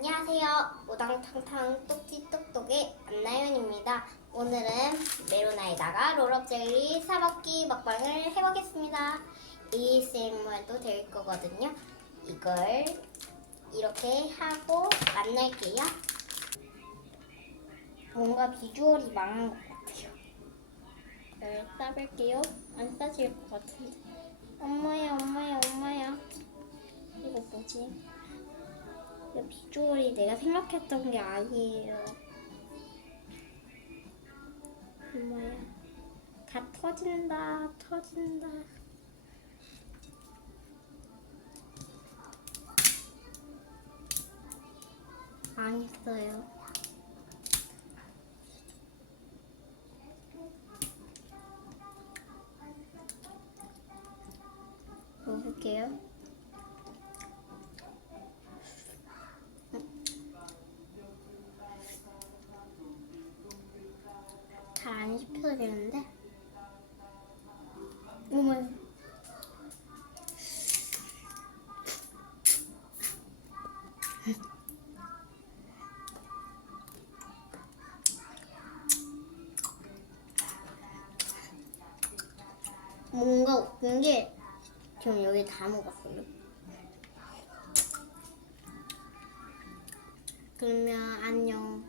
안녕하세요. 우당탕탕 똑띠똑똑의 안나연입니다. 오늘은 메로나에다가 롤업젤리 사먹기 먹방을 해보겠습니다. ASMR도 될 거거든요. 이걸 이렇게 하고 만날게요. 뭔가 비주얼이 망한 것 같아요. 네, 싸볼게요. 안 싸질 것 같은데. 엄마야, 엄마야, 엄마야. 이거 뭐지? 이 비주얼이 내가 생각했던 게 아니에요. 엄마야. 다 터진다, 터진다. 망했어요. 먹어볼게요. 잘안 씹혀지는데? 어머. 뭔가 웃긴 게 지금 여기 다 먹었어요. 그러면 안녕.